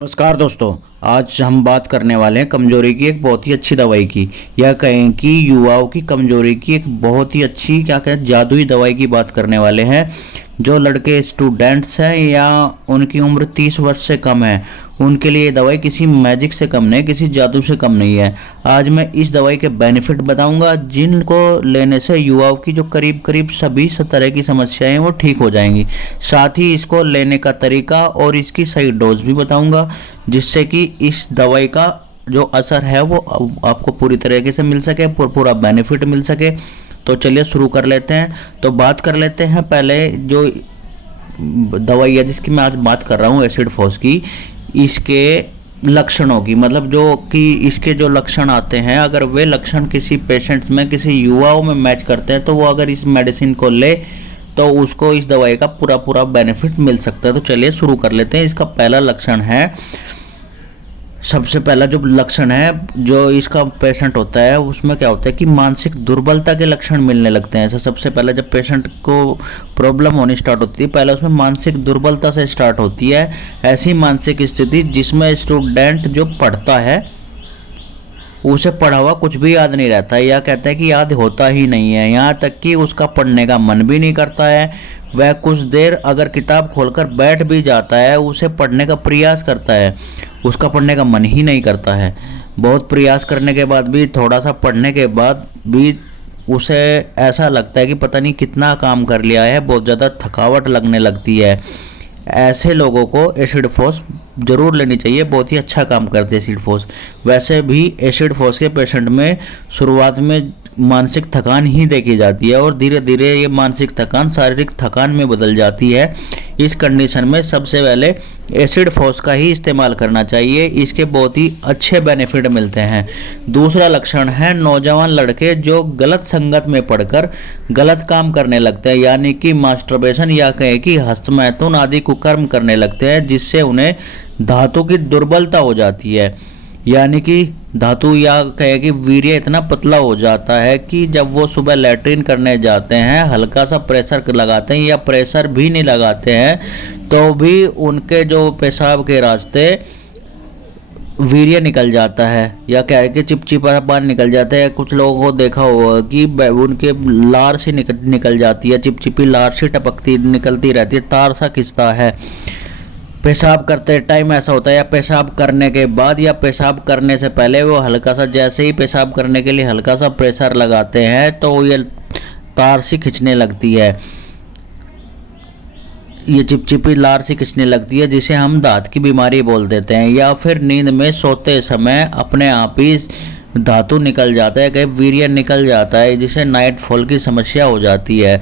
नमस्कार दोस्तों। आज हम बात करने वाले हैं कमजोरी की एक बहुत ही अच्छी दवाई की, या कहें कि युवाओं की कमजोरी की एक बहुत ही अच्छी क्या कहें जादुई दवाई की बात करने वाले हैं। जो लड़के स्टूडेंट्स हैं या उनकी उम्र 30 वर्ष से कम है, उनके लिए ये दवाई किसी मैजिक से कम नहीं, किसी जादू से कम नहीं है। आज मैं इस दवाई के बेनिफिट बताऊंगा जिनको लेने से युवाओं की जो करीब करीब सभी तरह की समस्याएं वो ठीक हो जाएंगी। साथ ही इसको लेने का तरीका और इसकी सही डोज भी बताऊंगा, जिससे कि इस दवाई का जो असर है वो आपको पूरी तरीके से मिल सके, पूरा बेनिफिट मिल सके। तो चलिए शुरू कर लेते हैं। तो बात कर लेते हैं पहले जो दवाई है जिसकी मैं आज बात कर रहा हूँ, एसिड फोस की, इसके लक्षणों की। मतलब जो कि इसके जो लक्षण आते हैं, अगर वे लक्षण किसी पेशेंट्स में, किसी युवाओं में मैच करते हैं, तो वो अगर इस मेडिसिन को ले तो उसको इस दवाई का पूरा बेनिफिट मिल सकता है। तो चलिए शुरू कर लेते हैं। इसका पहला लक्षण है, सबसे पहला जो लक्षण है जो इसका पेशेंट होता है, उसमें क्या होता है कि मानसिक दुर्बलता के लक्षण मिलने लगते हैं। ऐसा सबसे पहले जब पेशेंट को प्रॉब्लम होनी स्टार्ट होती है, पहले उसमें मानसिक दुर्बलता से स्टार्ट होती है। ऐसी मानसिक स्थिति जिसमें स्टूडेंट जो पढ़ता है उसे पढ़ा हुआ कुछ भी याद नहीं रहता है, या कहते हैं कि याद होता ही नहीं है। यहाँ तक कि उसका पढ़ने का मन भी नहीं करता है। वह कुछ देर अगर किताब खोलकर बैठ भी जाता है, उसे पढ़ने का प्रयास करता है, उसका पढ़ने का मन ही नहीं करता है। बहुत प्रयास करने के बाद भी, थोड़ा सा पढ़ने के बाद भी उसे ऐसा लगता है कि पता नहीं कितना काम कर लिया है, बहुत ज़्यादा थकावट लगने लगती है। ऐसे लोगों को एसिड फोस जरूर लेनी चाहिए, बहुत ही अच्छा काम करती है एसिड फोस। वैसे भी एसिड फोस के पेशेंट में शुरुआत में मानसिक थकान ही देखी जाती है और धीरे धीरे ये मानसिक थकान शारीरिक थकान में बदल जाती है। इस कंडीशन में सबसे पहले एसिड फोस का ही इस्तेमाल करना चाहिए, इसके बहुत ही अच्छे बेनिफिट मिलते हैं। दूसरा लक्षण है नौजवान लड़के जो गलत संगत में पड़कर गलत काम करने लगते हैं, यानी कि मास्टरबेशन या कहें कि हस्तमैथुन आदि कुकर्म करने लगते हैं, जिससे उन्हें धातु की दुर्बलता हो जाती है। यानी कि धातु या कहे कि वीर्य इतना पतला हो जाता है कि जब वो सुबह लैट्रिन करने जाते हैं, हल्का सा प्रेशर लगाते हैं या प्रेशर भी नहीं लगाते हैं, तो भी उनके जो पेशाब के रास्ते वीर्य निकल जाता है, या क्या है कि चिपचिपापन निकल जाता है। कुछ लोगों को देखा होगा कि उनके लार सी निकल जाती है, चिपचिपी लार सी टपकती निकलती रहती है, तार सा खिंचता है। पेशाब करते टाइम ऐसा होता है, या पेशाब करने के बाद या पेशाब करने से पहले वो हल्का सा, जैसे ही पेशाब करने के लिए हल्का सा प्रेशर लगाते हैं तो ये तार सी खिंचने लगती है, ये चिपचिपी लार सी खिंचने लगती है, जिसे हम दांत की बीमारी बोल देते हैं। या फिर नींद में सोते समय अपने आप ही धातु निकल जाता है, कहीं वीर्य निकल जाता है, जिसे नाइट फॉल की समस्या हो जाती है।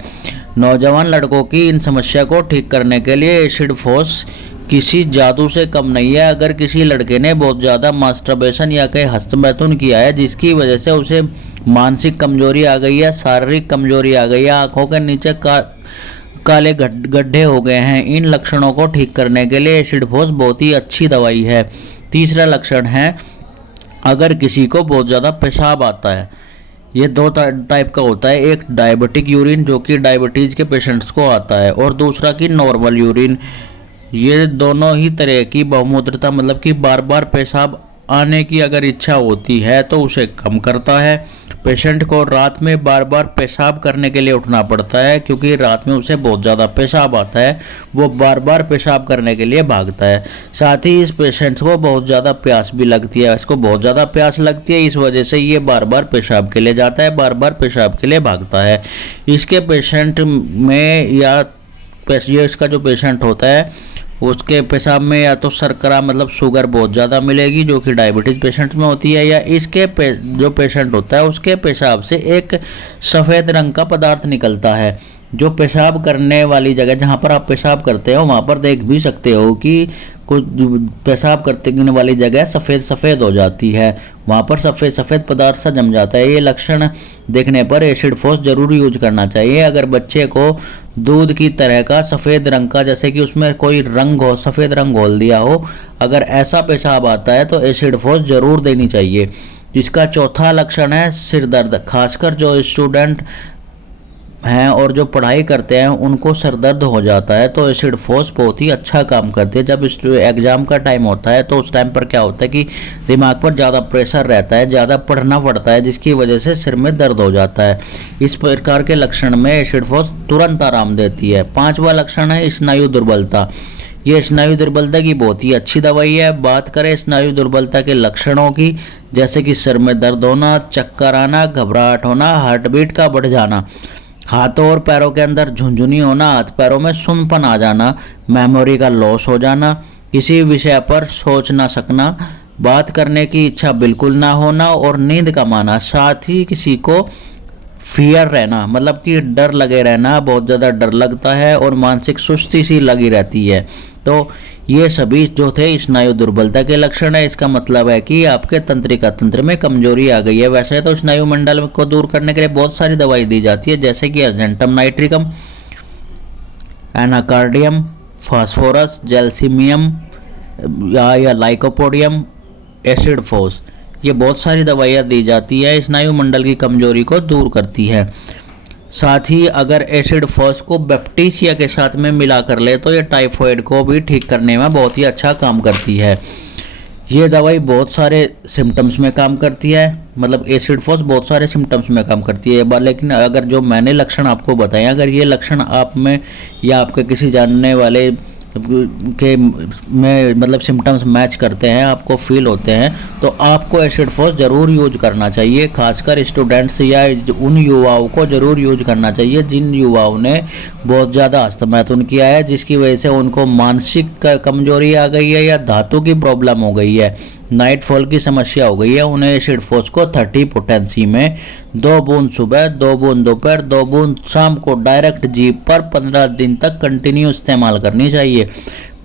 नौजवान लड़कों की इन समस्या को ठीक करने के लिए एसिड फोस किसी जादू से कम नहीं है। अगर किसी लड़के ने बहुत ज़्यादा मास्टरबेशन या कहीं हस्तमैथुन किया है, जिसकी वजह से उसे मानसिक कमजोरी आ गई है, शारीरिक कमजोरी आ गई है, आंखों के नीचे काले गड्ढे हो गए हैं, इन लक्षणों को ठीक करने के लिए एसिड फोस बहुत ही अच्छी दवाई है। तीसरा लक्षण है, अगर किसी को बहुत ज़्यादा पेशाब आता है, ये दो टाइप का होता है, एक डायबिटिक यूरिन जो कि डायबिटीज़ के पेशेंट्स को आता है, और दूसरा कि नॉर्मल यूरिन। ये दोनों ही तरह की बहुमूत्रता, मतलब कि बार बार पेशाब आने की अगर इच्छा होती है तो उसे कम करता है। पेशेंट को रात में बार बार पेशाब करने के लिए उठना पड़ता है, क्योंकि रात में उसे बहुत ज़्यादा पेशाब आता है, वो बार बार पेशाब करने के लिए भागता है। साथ ही इस पेशेंट को बहुत ज़्यादा प्यास भी लगती है, इसको बहुत ज़्यादा प्यास लगती है, इस वजह से ये बार बार पेशाब के लिए जाता है, बार बार पेशाब के लिए भागता है। इसके पेशेंट में या ये इसका जो पेशेंट होता है उसके पेशाब में या तो शर्करा मतलब शुगर बहुत ज़्यादा मिलेगी, जो कि डायबिटीज़ पेशेंट्स में होती है, या इसके जो पेशेंट होता है उसके पेशाब से एक सफ़ेद रंग का पदार्थ निकलता है, जो पेशाब करने वाली जगह जहाँ पर आप पेशाब करते हो वहाँ पर देख भी सकते हो कि कुछ पेशाब करने वाली जगह सफ़ेद सफ़ेद हो जाती है, वहाँ पर सफ़ेद सफ़ेद पदार्थ सा जम जाता है। ये लक्षण देखने पर एसिड फोस जरूर यूज करना चाहिए। अगर बच्चे को दूध की तरह का सफ़ेद रंग का, जैसे कि उसमें कोई रंग हो, सफ़ेद रंग घोल दिया हो, अगर ऐसा पेशाब आता है तो एसिड फोस जरूर देनी चाहिए। इसका चौथा लक्षण है सिर दर्द, खासकर जो स्टूडेंट हैं और जो पढ़ाई करते हैं उनको सर दर्द हो जाता है, तो एसिड फोस बहुत ही अच्छा काम करती है। जब इस एग्ज़ाम का टाइम होता है तो उस टाइम पर क्या होता है कि दिमाग पर ज़्यादा प्रेशर रहता है, ज़्यादा पढ़ना पड़ता है, जिसकी वजह से सिर में दर्द हो जाता है। इस प्रकार के लक्षण में एसिड फोस तुरंत आराम देती है। 5वां लक्षण है स्नायु दुर्बलता। ये स्नायु दुर्बलता की बहुत ही अच्छी दवाई है। बात करें स्नायु दुर्बलता के लक्षणों की, जैसे कि सिर में दर्द होना, चक्कर आना, घबराहट होना, हार्ट बीट का बढ़ जाना, हाथों और पैरों के अंदर झुंझुनी होना, हाथ पैरों में सुनपन आ जाना, मेमोरी का लॉस हो जाना, किसी विषय पर सोच ना सकना, बात करने की इच्छा बिल्कुल ना होना और नींद कम आना, साथ ही किसी को फियर रहना, मतलब कि डर लगे रहना, बहुत ज़्यादा डर लगता है और मानसिक सुस्ती सी लगी रहती है। तो ये सभी जो थे स्नायु दुर्बलता के लक्षण है। इसका मतलब है कि आपके तंत्रिका तंत्र में कमजोरी आ गई है। वैसे तो स्नायु मंडल को दूर करने के लिए बहुत सारी दवाई दी जाती है, जैसे कि अर्जेंटम नाइट्रिकम, एनाकार्डियम, फास्फोरस, जैल्सीमियम या लाइकोपोडियम, एसिड फोस, ये बहुत सारी दवाइयाँ दी जाती है, स्नायु मंडल की कमजोरी को दूर करती है। साथ ही अगर एसिड फोस को बैप्टीसिया के साथ में मिला कर ले तो ये टाइफॉइड को भी ठीक करने में बहुत ही अच्छा काम करती है। ये दवाई बहुत सारे सिम्टम्स में काम करती है, मतलब एसिड फोस बहुत सारे सिम्टम्स में काम करती है। लेकिन अगर जो मैंने लक्षण आपको बताए, अगर ये लक्षण आप में या आपके किसी जानने वाले के में मतलब सिम्टम्स मैच करते हैं, आपको फील होते हैं, तो आपको एसिड फोस ज़रूर यूज करना चाहिए। खासकर स्टूडेंट्स या उन युवाओं को ज़रूर यूज करना चाहिए जिन युवाओं ने बहुत ज़्यादा हस्तमैथुन किया है, जिसकी वजह से उनको मानसिक कमजोरी आ गई है या धातु की प्रॉब्लम हो गई है, नाइटफॉल की समस्या हो गई है। उन्हें एसिड फोस को 30 पोटेंसी में 2 बूंद सुबह, 2 बूंद दोपहर, 2 बूंद शाम को डायरेक्ट जीभ पर 15 दिन तक कंटिन्यू इस्तेमाल करनी चाहिए।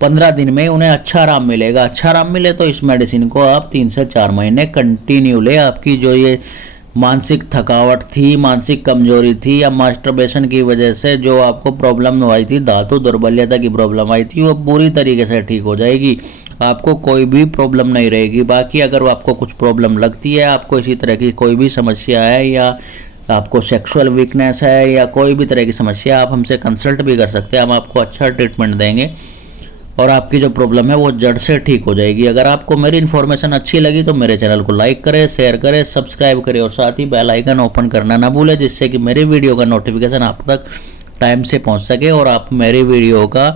15 दिन में उन्हें अच्छा आराम मिलेगा। अच्छा आराम मिले तो इस मेडिसिन को आप 3 से 4 महीने कंटिन्यू ले। आपकी जो ये मानसिक थकावट थी, मानसिक कमजोरी थी, या मास्टरबेशन की वजह से जो आपको प्रॉब्लम आई थी, धातु दुर्बलता की प्रॉब्लम आई थी, वो पूरी तरीके से ठीक हो जाएगी। आपको कोई भी प्रॉब्लम नहीं रहेगी। बाकी अगर आपको कुछ प्रॉब्लम लगती है, आपको इसी तरह की कोई भी समस्या है, या आपको सेक्सुअल वीकनेस है, या कोई भी तरह की समस्या, आप हमसे कंसल्ट भी कर सकते हैं। हम आपको अच्छा ट्रीटमेंट देंगे और आपकी जो प्रॉब्लम है वो जड़ से ठीक हो जाएगी। अगर आपको मेरी इन्फॉर्मेशन अच्छी लगी तो मेरे चैनल को लाइक करें, शेयर करें, सब्सक्राइब करें और साथ ही बेल आइकन ओपन करना ना भूलें, जिससे कि मेरी वीडियो का नोटिफिकेशन आप तक टाइम से पहुंच सके और आप मेरी वीडियो का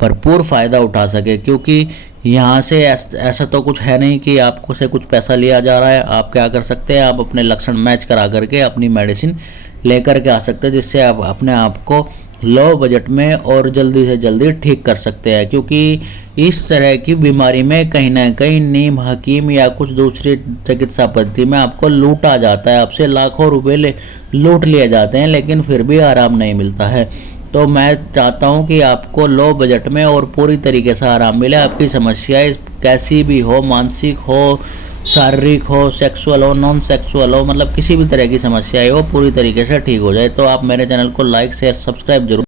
भरपूर फ़ायदा उठा सके। क्योंकि यहाँ से ऐसा तो कुछ है नहीं कि आपको से कुछ पैसा लिया जा रहा है। आप क्या कर सकते हैं, आप अपने लक्षण मैच करा करके अपनी मेडिसिन लेकर के आ सकते हैं, जिससे आप अपने आप को लो बजट में और जल्दी से जल्दी ठीक कर सकते हैं। क्योंकि इस तरह की बीमारी में कहीं ना कहीं नीम हकीम या कुछ दूसरी चिकित्सा पद्धति में आपको लूटा जाता है, आपसे लाखों रुपए लूट लिए जाते हैं, लेकिन फिर भी आराम नहीं मिलता है। तो मैं चाहता हूं कि आपको लो बजट में और पूरी तरीके से आराम मिले। आपकी समस्याएं कैसी भी हो, मानसिक हो, शारीरिक हो, सेक्सुअल हो, नॉन सेक्सुअल हो, मतलब किसी भी तरह की समस्याएं हो, पूरी तरीके से ठीक हो जाए। तो आप मेरे चैनल को लाइक शेयर सब्सक्राइब जरूर